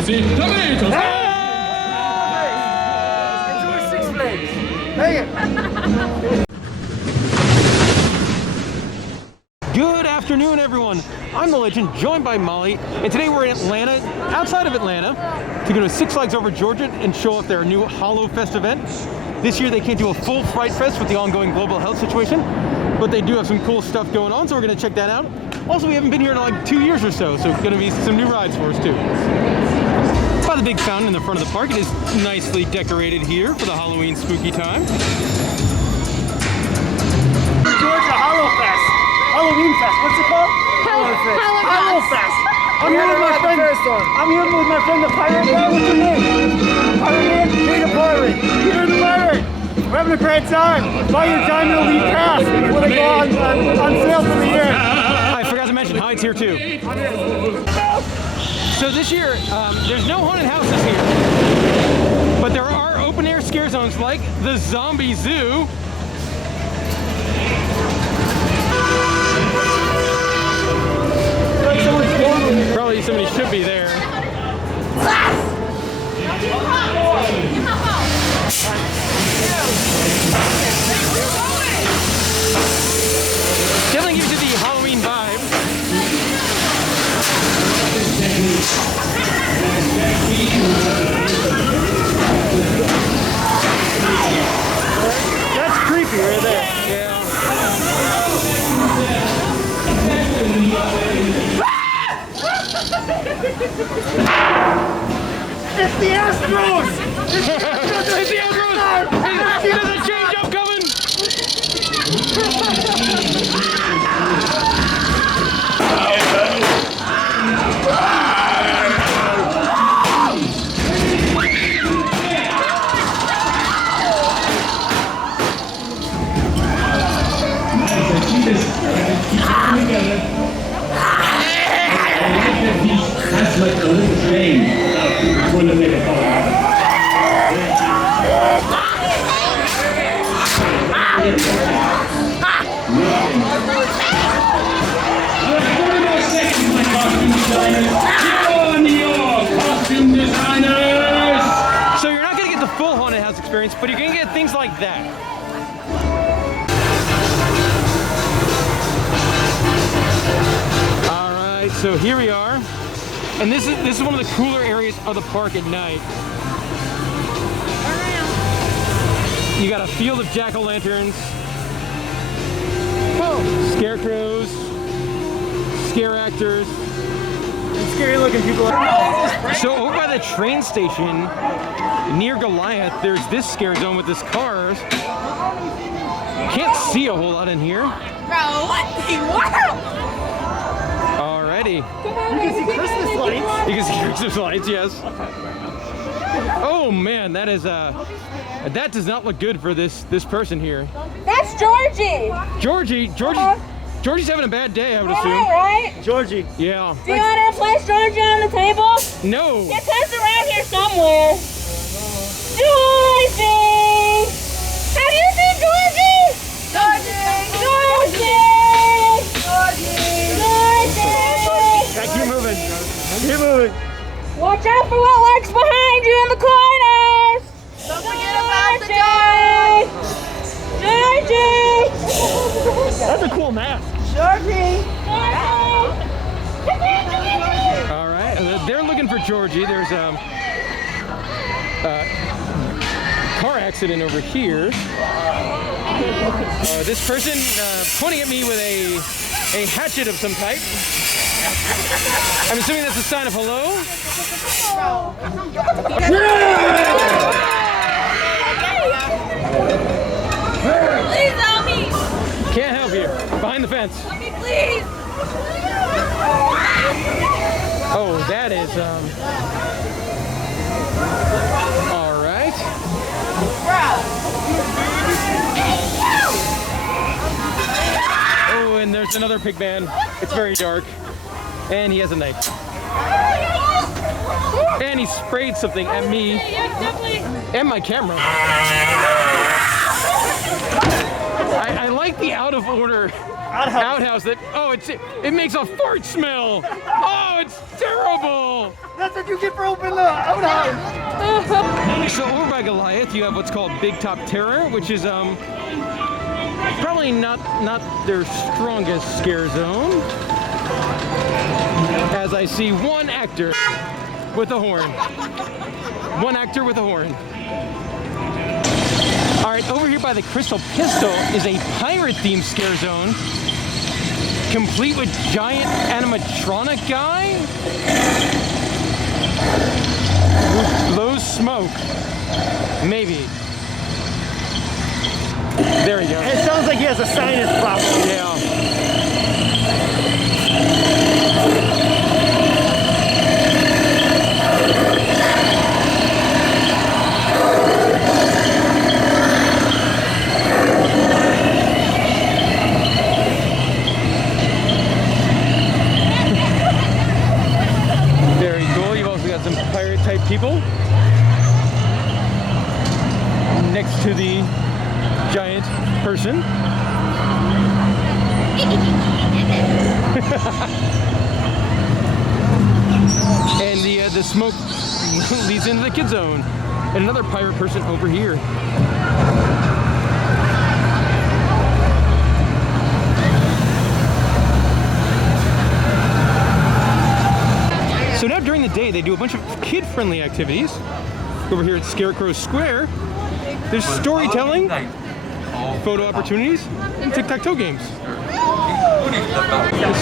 Pizzi, tomatoes. Enjoy Six Flags. Hey. Good afternoon, everyone. I'm the Legend, joined by Molly, and today we're in Atlanta, outside of Atlanta, to go to Six Flags Over Georgia and show off their new Hallowfest event. This year they can't do a full Fright Fest with the ongoing global health situation, but they do have some cool stuff going on, so we're going to check that out. Also, we haven't been here in like 2 years or so going to be some new rides for us too. By the big fountain in the front of the park, it is nicely decorated here for the Halloween spooky time. Georgia Hallowfest. Halloween Fest. What's it called? Hallowfest. I'm here with my friend, the pirate guy. What's your name? Pirate man? Peter Pirate. Peter the Pirate. We're having a great time. Buy your Diamond Elite Pass before they go on sale for the year. I forgot to mention Hyde's here too. So this year, there's no haunted houses here, but there are open air scare zones like the Zombie Zoo. Probably somebody should be there. Definitely gives you the Halloween vibe. That's creepy right there. Yeah. It's the Astros! It's the Astros! There's a change up coming! That's like a little train. So you're not going to get the full haunted house experience, but you're going to get things like that. All right, so here we are. And this is one of the cooler areas of the park at night. You got a field of jack-o'-lanterns, scarecrows, scare actors, And scary looking people. So over by the train station near Goliath, there's this scare zone with this cars. Can't see a whole lot in here. Bro, what the world? Alrighty. You can see Christmas lights. You can see Christmas lights, yes. Oh man, that is that does not look good for this person here. That's Georgie. Georgie's having a bad day, I would assume. Right? Georgie. Yeah. Do you want to place Georgie on the table? No. It says around here somewhere. Georgie! Have you seen Georgie? Georgie! Keep moving. Keep moving. Watch out for what lurks behind you in the corners! Don't forget about the Georgie! That's a cool mask. All right, they're looking for Georgie. There's a car accident over here. This person pointing at me with a hatchet of some type. I'm assuming that's a sign of hello. Please help me! Can't help you. Behind the fence. Help me, please! Oh, that is all right. Oh, and there's another pig man. It's very dark, and he has a knife. And he sprayed something at me and my camera. I like the out of order outhouse that, oh, it makes a fart smell. Oh, it's terrible. That's what you get for opening the outhouse. So over by Goliath, you have what's called Big Top Terror, which is probably not their strongest scare zone. As I see one actor with a horn. One actor with a horn. All right, over here by the Crystal Pistol is a pirate-themed scare zone, complete with giant animatronic guy who blows smoke. Maybe. There he goes. It sounds like he has a sinus problem. Yeah. Very cool. You've also got some pirate-type people next to the giant person. And the smoke leads into the kid zone. And another pirate person over here. So now during the day, they do a bunch of kid-friendly activities. Over here at Scarecrow Square, there's storytelling, photo opportunities, and tic-tac-toe games.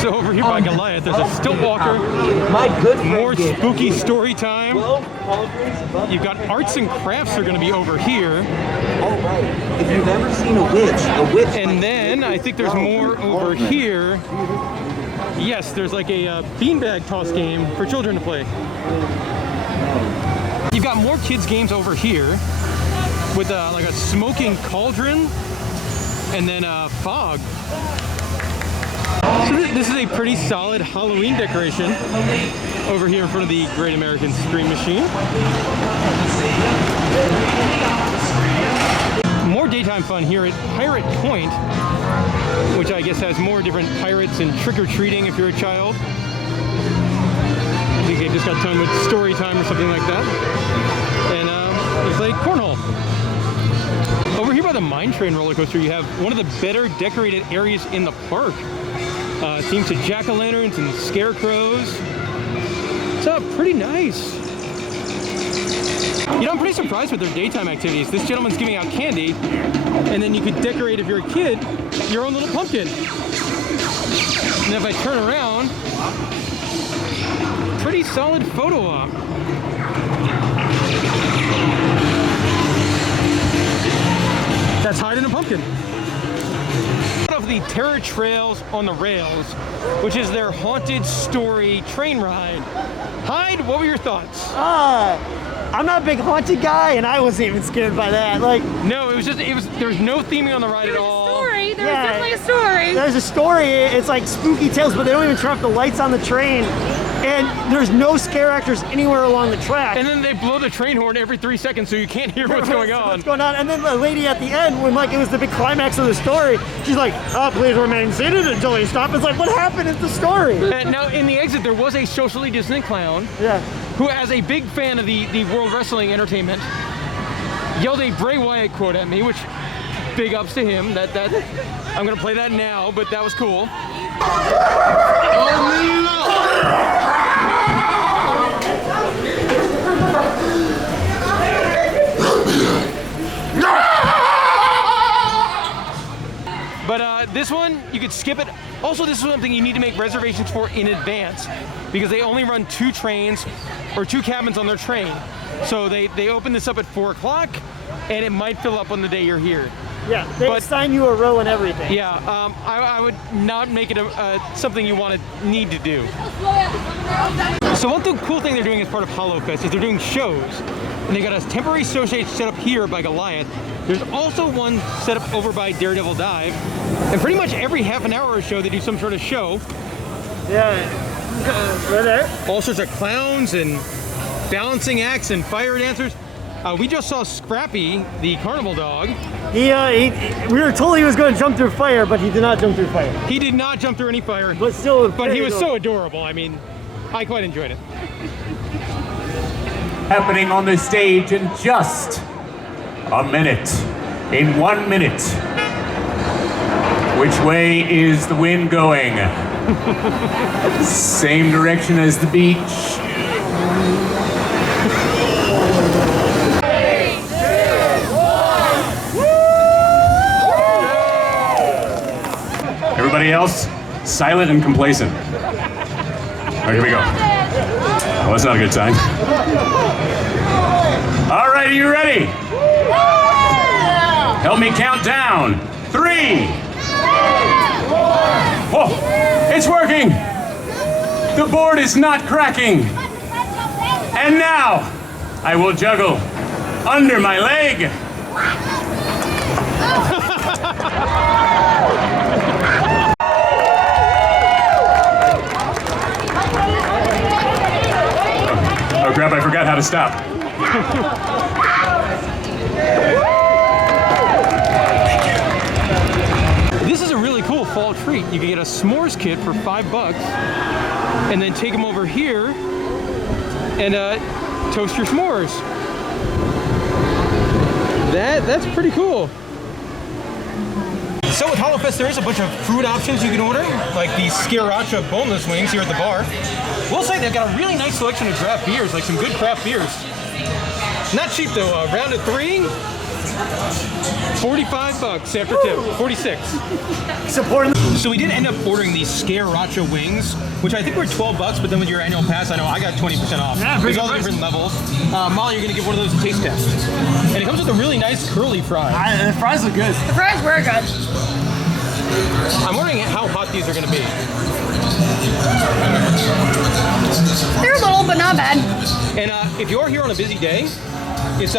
So over here by Goliath, there's a stilt walker, more spooky story time. You've got arts and crafts are going to be over here. If you've ever seen a witch. And then I think there's more over here. Yes, there's like a beanbag toss game for children to play. You've got more kids games over here with like a smoking cauldron and then fog. So this is a pretty solid Halloween decoration over here in front of the Great American Scream Machine. More daytime fun here at Pirate Point, which I guess has more different pirates and trick-or-treating if you're a child. I think they just got done with story time or something like that. And they played cornhole. Over here by the Mine Train roller coaster, you have one of the better decorated areas in the park. Themed to jack-o'-lanterns and scarecrows. It's pretty nice. You know, I'm pretty surprised with their daytime activities. This gentleman's giving out candy, and then you could decorate, if you're a kid, your own little pumpkin. And if I turn around, pretty solid photo op. That's Hyde in a pumpkin. Of the Terror Trails on the Rails, which is their haunted story train ride. Hyde, what were your thoughts? I'm not a big haunted guy, and I wasn't even scared by that. Like, no, there was no theming on the ride at all. There was definitely a story. There's a story. It's like spooky tales, but they don't even turn off the lights on the train. And there's no scare actors anywhere along the track. And then they blow the train horn every 3 seconds so you can't hear what's going on. What's going on? And then the lady at the end, when like it was the big climax of the story, she's like, "Oh, please remain seated until they stop." It's like, what happened? It's the story. And now in the exit, there was a socially distant clown. Yeah. Who, as a big fan of the World Wrestling Entertainment, yelled a Bray Wyatt quote at me, which big ups to him. That I'm gonna play that now, but that was cool. But this one, you could skip it. Also, this is something you need to make reservations for in advance because they only run 2 trains or 2 cabins on their train. So they open this up at 4 o'clock and it might fill up on the day you're here. Yeah, they assign you a row and everything. Yeah, I would not make it something you need to do. So one cool thing they're doing as part of Hallowfest is they're doing shows. And they got a temporary show stage set up here by Goliath. There's also one set up over by Daredevil Dive. And pretty much every half an hour or so, they do some sort of show. Yeah, right there. All sorts of clowns and balancing acts and fire dancers. We just saw Scrappy, the carnival dog. We were told he was going to jump through fire, but he did not jump through fire. He did not jump through any fire. But still, but he was so adorable. I mean, I quite enjoyed it. happening on this stage in just a minute. In 1 minute. Which way is the wind going? Same direction as the beach. Everybody else, silent and complacent. All right, here we go. Oh, that's not a good sign. All right, are you ready? Help me count down. 3. Oh, it's working. The board is not cracking. And now, I will juggle under my leg. Oh crap, I forgot how to stop. This is a really cool fall treat. You can get a s'mores kit for $5 and then take them over here and toast your s'mores. That's pretty cool. So with Hallowfest, there is a bunch of food options you can order, like these Sriracha boneless wings here at the bar. We'll say they've got a really nice selection of craft beers, like some good craft beers. Not cheap though, round of 3, $45 after tip, 46. Supporting. So we did end up ordering these Sriracha wings, which I think were $12, but then with your annual pass, I know I got 20% off. Yeah, there's all the different levels. Molly, you're gonna give one of those a taste test. And it comes with a really nice curly fry. The fries look good. The fries were good. I'm wondering how hot these are gonna be. They're little, but not bad. And if you are here on a busy day, it's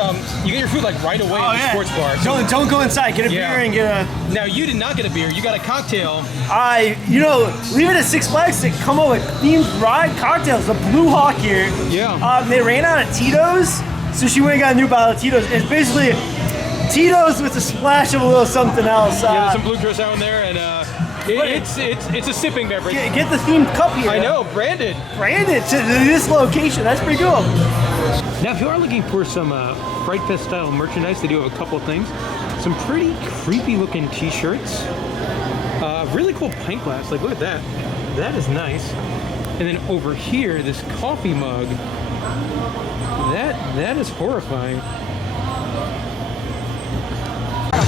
you get your food like right away at the sports bar. So Don't go inside. Get a beer and get a. now you did not get a beer. You got a cocktail. Leave it at Six Flags to come up with themed ride cocktails. The Blue Hawk here. Yeah. They ran out of Tito's, so she went and got a new bottle of Tito's. It's basically Tito's with a splash of a little something else. Yeah, there's some blue curacao in there, and it's a sipping beverage. Get the themed cup here. I know, branded. Branded to this location. That's pretty cool. Now, if you are looking for some Fright Fest style merchandise, they do have a couple of things. Some pretty creepy looking t-shirts. Really cool pint glass. Like, look at that. That is nice. And then over here, this coffee mug. That is horrifying.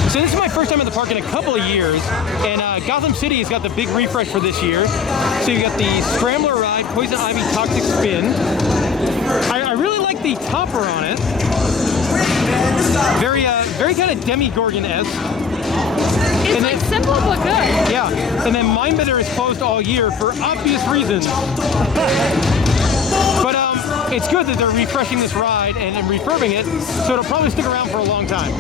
So this is my first time at the park in a couple of years, and Gotham City has got the big refresh for this year. So you got the Scrambler Ride, Poison Ivy Toxic Spin. I really like the topper on it. Very kind of Demigorgon-esque. It's like simple but good. Yeah, and then Mindbender is closed all year for obvious reasons. But it's good that they're refreshing this ride and refurbing it, so it'll probably stick around for a long time.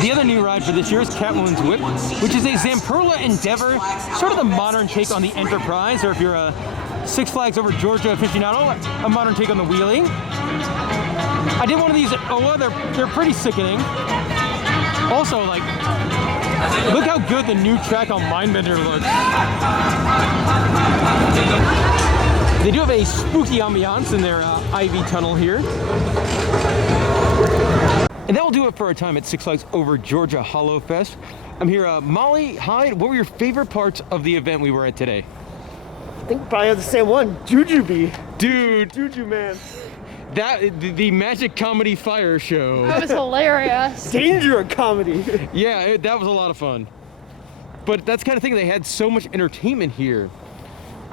The other new ride for this year is Catwoman's Whip, which is a Zamperla Endeavor, sort of the modern take on the Enterprise, or if you're a Six Flags Over Georgia aficionado, a modern take on the wheeling. I did one of these at OA. They're pretty sickening. Also, like, look how good the new track on Mindbender looks. They do have a spooky ambiance in their Ivy Tunnel here. And that will do it for our time at Six Flags Over Georgia Hallowfest. I'm here, Molly, Hyde, what were your favorite parts of the event we were at today? I think probably have the same one. Jujubee. Dude. Juju man. The Magic Comedy Fire Show. That was hilarious. Danger comedy. Yeah, that was a lot of fun. But that's the kind of thing, they had so much entertainment here.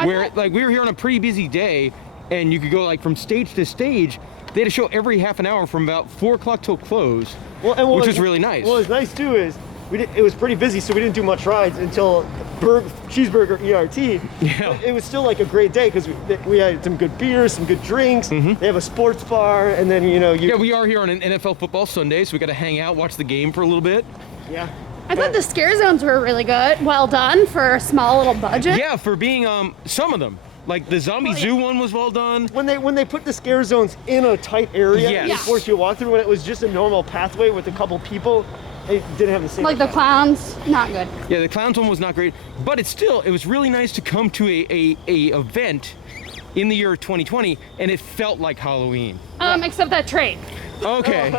Where, like, we were here on a pretty busy day, and you could go, like, from stage to stage. They had a show every half an hour from about 4 o'clock till close, which was really nice. What was nice, too, is it was pretty busy, so we didn't do much rides until Cheeseburger ERT. Yeah. But it was still, like, a great day, because we had some good beers, some good drinks. They have a sports bar, and then, Yeah, we are here on an NFL football Sunday, so we got to hang out, watch the game for a little bit. Yeah. I thought the scare zones were really good. Well done for a small little budget. Yeah, for being some of them. Like the Zombie Zoo one was well done. When they put the scare zones in a tight area, Yes. they forced you to walk through. When it was just a normal pathway with a couple people, it didn't have the same Like the effect. clowns, not good. Yeah, the clowns one was not great, but it was really nice to come to a event in the year 2020, and it felt like Halloween. Except that train. Okay.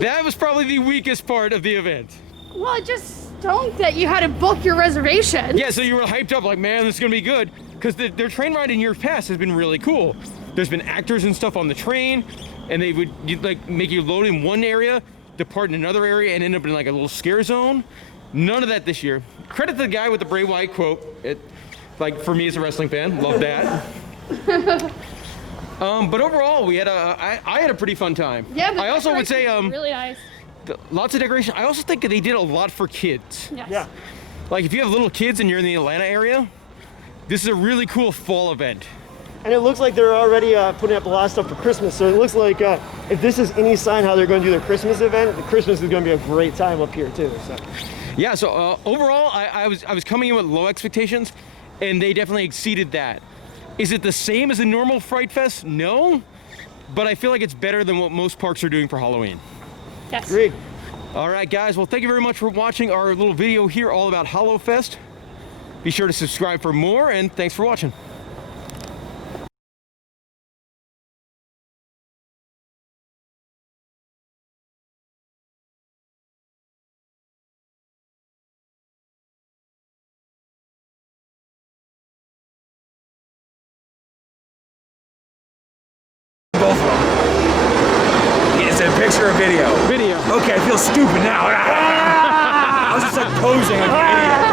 That was probably the weakest part of the event. Well, it just stunk that you had to book your reservation. Yeah, so you were hyped up like, man, this is gonna be good. Because their train ride in years past has been really cool. There's been actors and stuff on the train, and they would like make you load in one area, depart in another area, and end up in like a little scare zone. None of that this year. Credit to the guy with the Bray Wyatt quote. Like for me as a wrestling fan, love that. But overall, we had I had a pretty fun time. Yeah, I also would say really nice. Lots of decoration. I also think they did a lot for kids. Yes. Yeah. Like if you have little kids and you're in the Atlanta area, this is a really cool fall event. And it looks like they're already putting up a lot of stuff for Christmas. So it looks like if this is any sign how they're going to do their Christmas event, the Christmas is going to be a great time up here too. So. Yeah. So overall, I was coming in with low expectations, and they definitely exceeded that. Is it the same as a normal Fright Fest? No, but I feel like it's better than what most parks are doing for Halloween. Yes. Agreed. All right, guys. Well, thank you very much for watching our little video here all about Hallowfest. Be sure to subscribe for more, and thanks for watching. Both of them. It's a picture or video? Video. Okay, I feel stupid now. I was just like posing like an idiot.